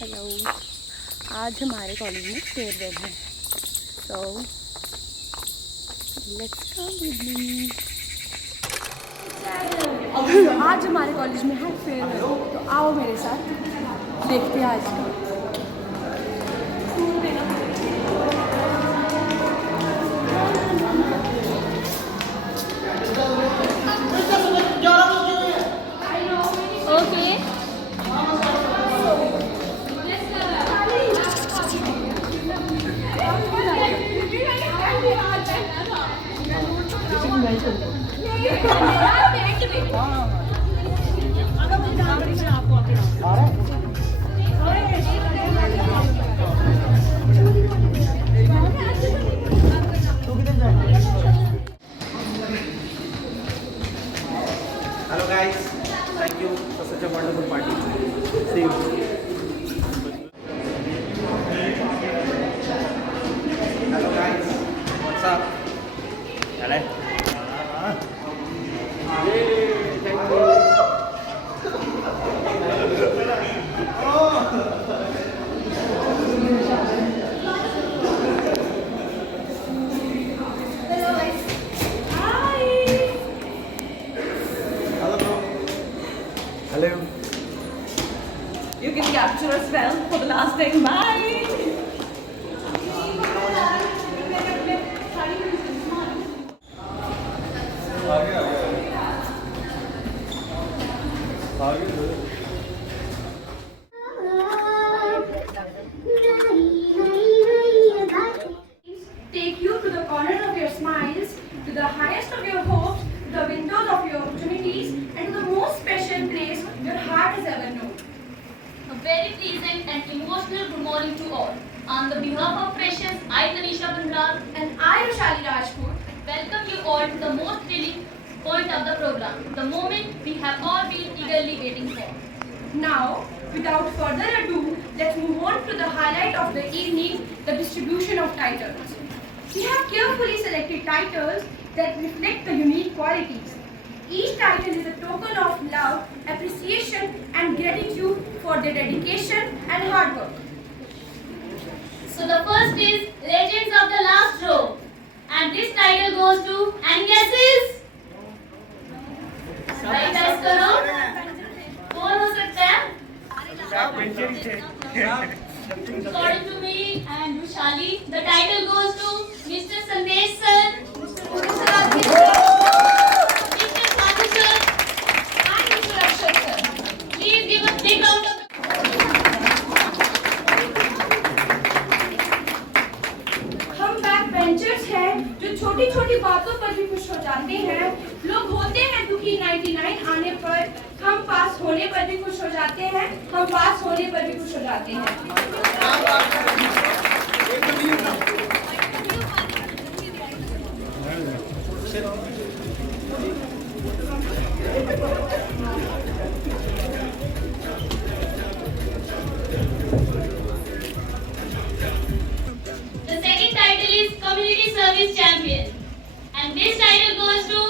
हेलो, आज हमारे कॉलेज में फेयरवेल है, so let's come with me. आज हमारे कॉलेज में है फेयरवेल, तो आओ मेरे साथ देखते हैं आज का। Hello guys, thank you for such a wonderful party. See you. Hello guys, what's up? Hello. Thank you. Hello. You can capture us well for the last time. Bye. Take you to the corner of your smiles, to the highest of your hopes, to the windows of your opportunities, and to the most special place your heart has ever known. A very pleasant and emotional good morning to all. On the behalf of Precious, I, Tanisha Bandral, And I, Roshali Rajput, welcome you all to the most thrilling point of the program, the moment we have all been eagerly waiting for. now, without further ado, let's move on to the highlight of the evening, the distribution of titles. We have carefully selected titles that reflect the unique qualities. Each title is a token of love, appreciation, and gratitude for their dedication and hard work. So the first is Legends of the Last Row, and this title goes to and guesses. Right guys करो. कौन हो सकता है? According to me and Rushali, the title goes to Mr. Sandesh sir, Mr. Sadhu sir, And Mr. Akshat sir. please give a big round of हम back benchers हैं जो छोटी छोटी बातों पर भी खुश हो जाते हैं। लोग होते हैं दुखी 99 आने पर, हम पास होने पर भी खुश हो जाते हैं, हम पास होने पर भी खुश हो जाते हैं। The second title is Community Service Champion, and this title goes to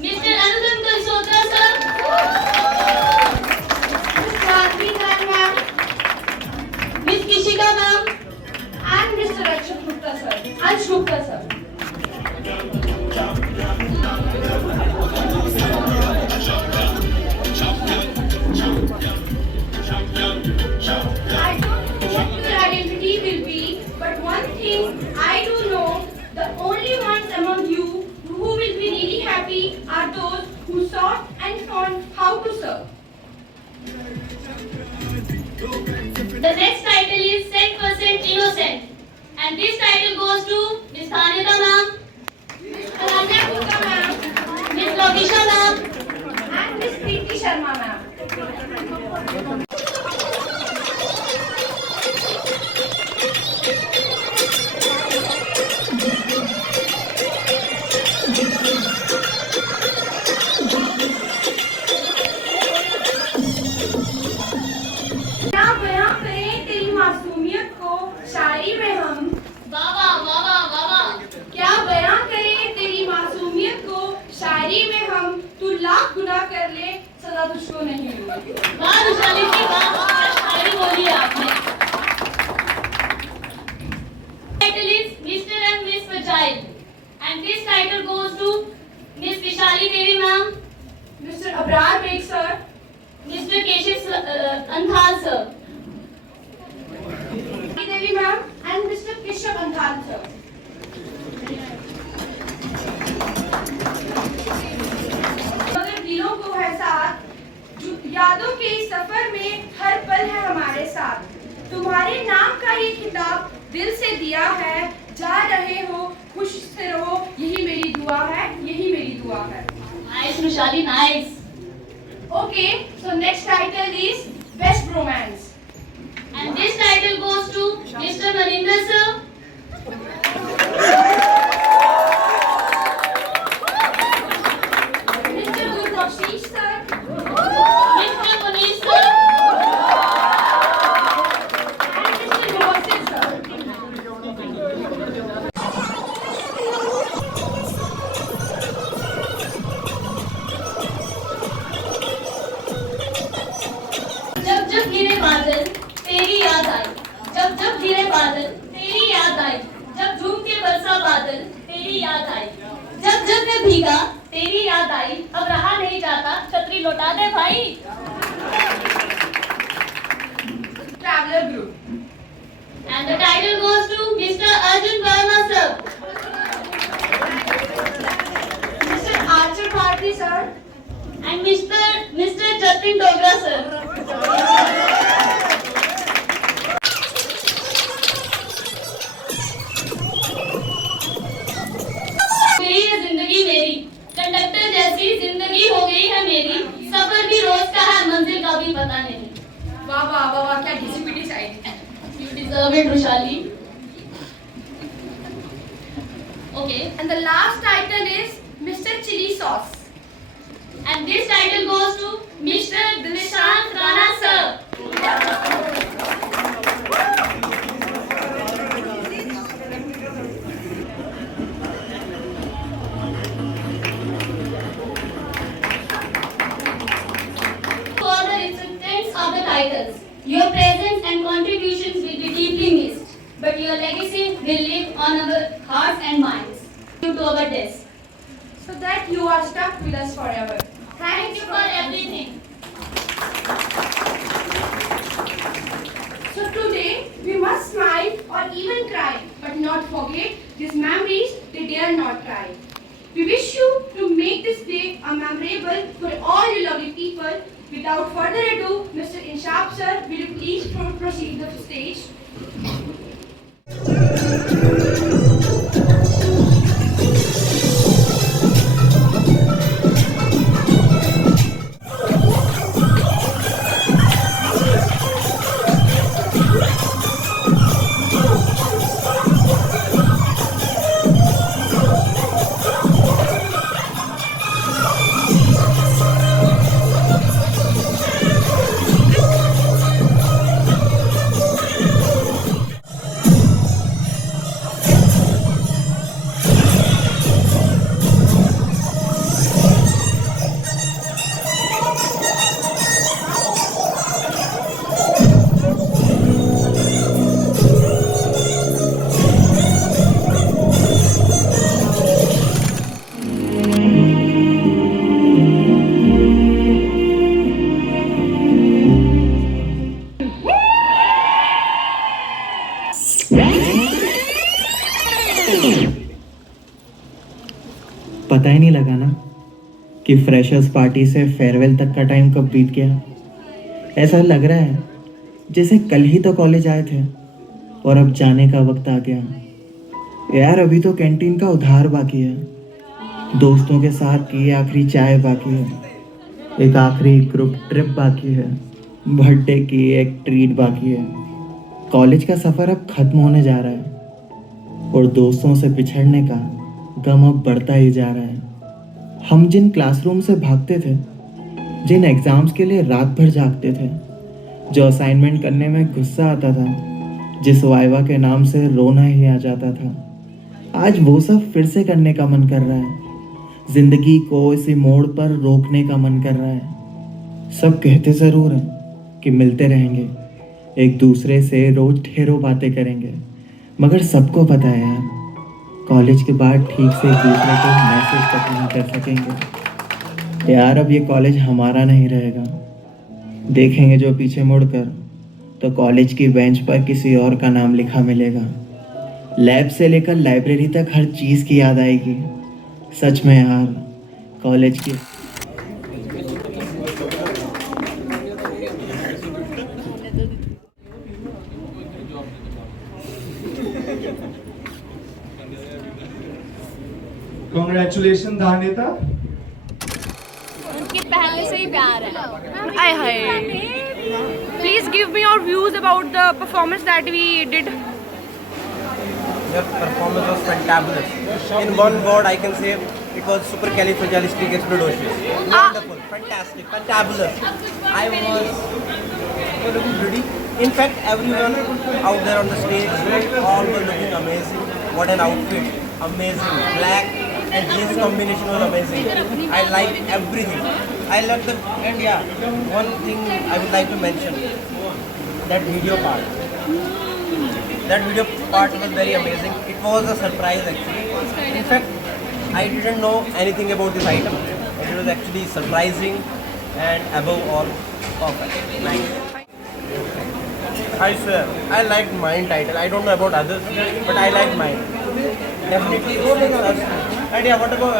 Mr. Anudam Kalsotra sir, Ms. Radhi ma'am, Ms. Kishika ma'am, And Mr. Akshat Gupta sir. and Shukla sir. I don't know what your identity will be, but one thing I do know, the only ones among you who will be really happy are those who sought and found how to serve. The next title is 10% Innocent, and this title goes to Ms. Thanita ma'am, Ananya Gupta ma'am Ms. Logisha ma'am, and Miss Preeti Sharma ma'am. क्या बयां करें तेरी मासूमियत को शायरी में हम, वाह वाह वाह वाह वाह वाह, क्या बयां करें तेरी मासूमियत को शायरी में हम, तू लाख गुनाह कर ले सजा तुझको नहीं मिलेगी। वाह रुशाली जी वाह, क्या शायरी बोली है आपने। तुम्हारे नाम का ये खिताब दिल से दिया है, जा रहे हो खुश से रहो, यही मेरी दुआ है, यही मेरी दुआ है। Nice, Rushali, nice. Okay, so next title is Best Romance. And this title goes to Mr. Maninder sir. Mr. Gurbakshish sir. Mr. Manish sir. And Mr. Mohsin sir. जब जब गिरे बादल तेरी याद आई, जब जब गिरे बादल तेरी याद आई, जब झूम के बरसा बादल तेरी याद आई, जब जब मैं भीगा तेरी याद आई, अब रहा नहीं जाता छतरी लौटा दे भाई। Traveler Group. And the title goes to Mr. Arjun Verma sir. Mr. Archer Bharti sir. And Mr. Jatin Dogra sir. मेरी है जिंदगी मेरी, कंडक्टर जैसी जिंदगी हो गई है मेरी, सफर भी रोज का है मंजिल का भी पता नहीं। वाह वाह वाह वाह, क्या डिसिप्लिन चाहिए। You deserve it, Rushali. Okay, And the last title is Mr. Chili Sauce. and this title goes to Mr. Dilshant Rana sir. For the recipients of the titles, your presence and contributions will be deeply missed, but your legacy will live on our hearts and minds. Due to our deaths. So that you are stuck with us forever. Thank you for everything. So today we must smile or even cry, but not forget these memories, they dare not cry. We wish you to make this day a memorable for all you lovely people. Without further ado, Mr. Inshab sir, will you please proceed to the stage? पता ही नहीं लगा ना कि freshers party से फेयरवेल तक का टाइम कब बीत गया। ऐसा लग रहा है जैसे कल ही तो कॉलेज आए थे और अब जाने का वक्त आ गया। यार अभी तो कैंटीन का उधार बाकी है, दोस्तों के साथ की आखिरी चाय बाकी है, एक आखिरी ग्रुप ट्रिप बाकी है, बर्थडे की एक ट्रीट बाकी है। कॉलेज का सफ़र अब ख़त्म होने जा रहा है और दोस्तों से बिछड़ने का गम अब बढ़ता ही जा रहा है। हम जिन क्लासरूम से भागते थे, जिन एग्ज़ाम्स के लिए रात भर जागते थे, जो असाइनमेंट करने में गुस्सा आता था, जिस वाइवा के नाम से रोना ही आ जाता था, आज वो सब फिर से करने का मन कर रहा है। ज़िंदगी को इसी मोड़ पर रोकने का मन कर रहा है। सब कहते ज़रूर हैं कि मिलते रहेंगे, एक दूसरे से रोज़ ढेरों बातें करेंगे, मगर सबको पता है यार, कॉलेज के बाद ठीक से एक दूसरे को मैसेज तक नहीं कर सकेंगे। यार अब ये कॉलेज हमारा नहीं रहेगा। देखेंगे जो पीछे मुड़कर तो कॉलेज की बेंच पर किसी और का नाम लिखा मिलेगा। लैब से लेकर लाइब्रेरी तक हर चीज़ की याद आएगी। सच में यार कॉलेज की कॉन्ग्रेचुलेशन दानेता। उनके पहले से ही प्यार है। Aye hi. Please give me your views about the performance that we did. Your performance was fantabulous. In one word, I can say it was supercalifragilisticexpialidocious. Wonderful, fantastic, fantabulous. I was looking pretty. In fact, everyone out there on the stage, all were looking amazing. What an outfit! Amazing. Black and jeans combination was amazing. I liked everything. I loved the, and yeah, one thing I would like to mention, that video part. That video part was very amazing. It was a surprise actually. In fact, I didn't know anything about this item. It was actually surprising and above all, perfect. Nice. I swear, I liked mine title. I don't know about others, but I liked mine. Definitely. And yeah, what about,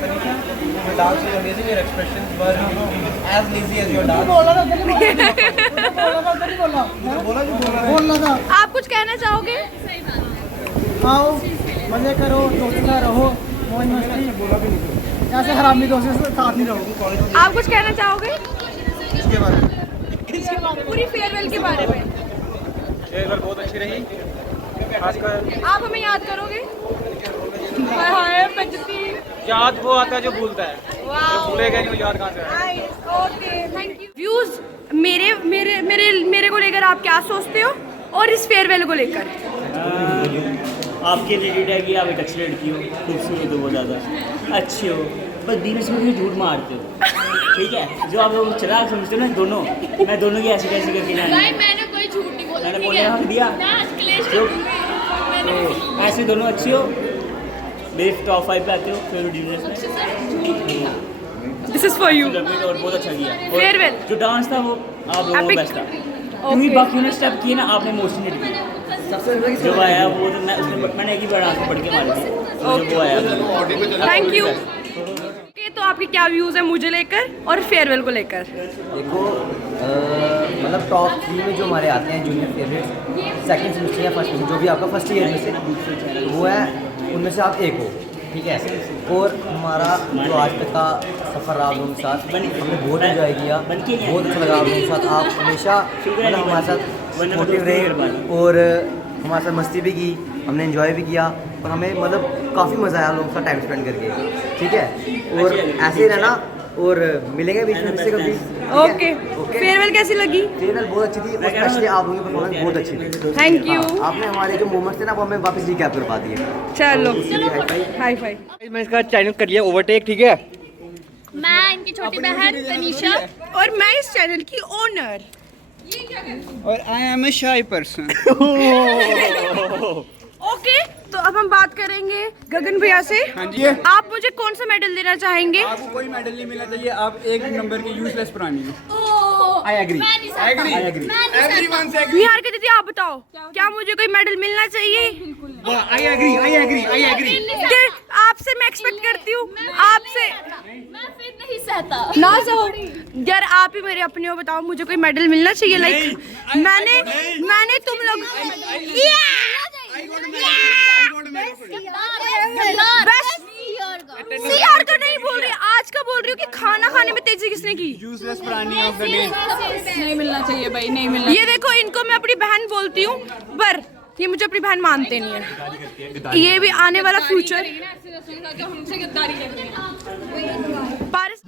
Tanisha? Your dance is amazing. Your expressions were as lazy as your dance. आप कुछ कहना चाहोगे? आओ मजे करो, दोस्तों रहो, मौज मस्ती, ऐसे हरामी दोस्तों से साथ नहीं रहो। आप कुछ कहना चाहोगे? इसके बारे में पूरी फेयरवेल के बारे में। फेयरवेल बहुत अच्छी रही, खासकर आप हमें याद करोगे? हाय बेइज्जती। याद वो आता है जो भूलता है, जो भूलेगा नहीं वो याद कहाँ से आएगा। Okay, thank you. व्यूज मेरे मेरे मेरे मेरे को लेकर आप क्या सोचते हो और इस फेयरवेल को लेकर? आपके रिलेटेड है कि आप एक अच्छी लड़की हो, खूबसूरत हो, बहुत ज़्यादा अच्छी हो, बस बीच में मुझे झूठ मारते हो, ठीक है? जो आप लोग चलाक समझते हो ना दोनों, मैं दोनों की ऐसी कैसी करके जानी। भाई मैंने कोई झूठ नहीं बोला। मैंने ठीक बोलने है? हक दिया। ना अखिलेश जो मैंने तो ऐसे दोनों अच्छी हो, मेरे टॉप 5 पे आते हो फेवरेट डिनर्स में। This is for you. और बहुत अच्छा किया। और Farewell. जो डांस था वो आप लोगों Epic. को बेस्ट था, क्योंकि बाकी ने स्टेप किए ना, आपने इमोशनल किया। जो आया वो तो मैंने एक ही बार आंख पढ़ के मारी थी, जो वो आया। Thank you. ओके, तो आपके क्या व्यूज है मुझे लेकर और फेयरवेल को लेकर? देखो मतलब टॉप 3 में जो हमारे आते हैं जूनियर फेवरेट, सेकंड सेमेस्टर या फर्स्ट सेमेस्टर, जो भी आपका फर्स्ट ईयर में से वो है, उनमें से आप एक हो, ठीक है? और हमारा जो आज तक का सफ़र रहा आप लोगों के साथ, हमने बहुत एंजॉय किया, बहुत अच्छा लगा आप लोगों के साथ। आप हमेशा मतलब हमारे साथ सपोर्टिव रहे और हमारे साथ मस्ती भी की, हमने एंजॉय भी किया और हमें मतलब काफ़ी मज़ा आया लोगों के साथ टाइम स्पेंड करके, ठीक है? और ऐसे ही रहना और मिलेंगे बीच में से कभी। ओके, फेयरवेल कैसी लगी? फेयरवेल बहुत अच्छी थी और स्पेशली आप लोगों की परफॉर्मेंस बहुत अच्छी थी। Thank you. हाँ, आपने हमारे जो मोमेंट्स थे ना वो हमें वापस रिकैप करवा दिए। चलो हाई हाई फाई। मैं इसका चैनल करिए ओवरटेक, ठीक है? मैं इनकी छोटी बहन तनीषा। और मैं इस चैनल की ओनर। और आई एम ए शाई पर्सन। ओके, तो अब हम बात करेंगे गगन भैया से। हाँ जी। आप मुझे कौन सा मेडल देना चाहेंगे? आपको कोई मेडल नहीं मिलना चाहिए, आप एक नंबर की यूजलेस प्राणी हो। I agree. निहार के दीदी आप बताओ, क्या मुझे कोई मेडल मिलना चाहिए? I agree. फिर आपसे मैं एक्सपेक्ट करती हूँ, आपसे मैं फिर नहीं सहता। ना सहो यार, आप ही मेरे अपने हो, बताओ मुझे कोई मेडल मिलना चाहिए। लाइक मैंने तुम लोग सीआर तो नहीं बोल रही, आज का बोल रही हूँ कि खाना खाने में तेजी किसने की? यूजलेस प्राणी ऑफ द डे। नहीं मिलना चाहिए भाई, नहीं मिलना। ये देखो, इनको मैं अपनी बहन बोलती हूँ पर ये मुझे अपनी बहन मानते नहीं है। ये भी आने वाला फ्यूचर। हमसे गद्दारी करनी है। पारस